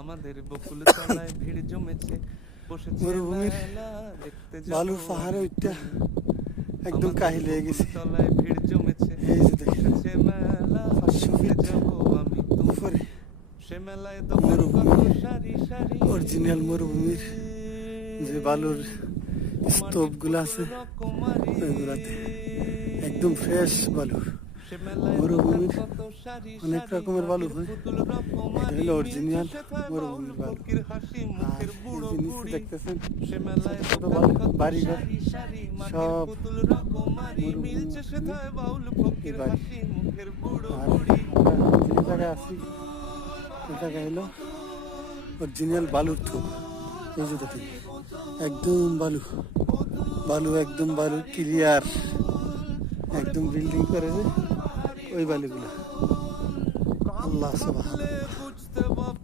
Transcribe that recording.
আমাদের বকুল তলায় ভিড় জমেছে, বসেছে মরুভূমির মেলা দেখতে যাবো বালুর পাহাড়ে উঠতে একদম আমাদের কাহিল হয়ে বকুল গেছি। তলায় ভিড় জমেছে, এই যে দেখেন বসেছে মেলা 500 দেখতে ফিট যাবো আমি তুমি। উপরে সে মেলায় দোকান কত মরুভূমি, সারি সারি, অরিজিনাল মরুভূমির যে বালুর স্তূপ গুলো আছে রকমারি, ওইগুলাতে একদম ফ্রেশ বালু। সে মেলায় মরুভূমির কত সারি অনেক সারি, রকমের বালু হয়, পুতুল এটা রকমারি, হলো অরিজিনাল মিলছে সেথায় বাউল মরুভূমির বালু। ফকির হাসি আর মুখের এই বুড়ো যে নিচে বুড়ি, দেখতেছেন সে ছোট মেলায় ছোট দোকান বালু কত বাড়িঘর, সারি সারি, মাটির সব পুতুল রকমারি, মিলছে সেথায় বাউল এই ফকির বাড়ি। হাসি মুখের বুড়ো আর বুড়ি। আমরা যে জায়গায় আছি ওই জায়গায় হলো অরিজিনাল বালুর থুপ। এই যে দেখেন একদম বালু বালু, একদম বালু ক্লিয়ার, একদম বিল্ডিং করে যে ওই বালুগুলো। আল্লাহ সুবহানাল্লাহ।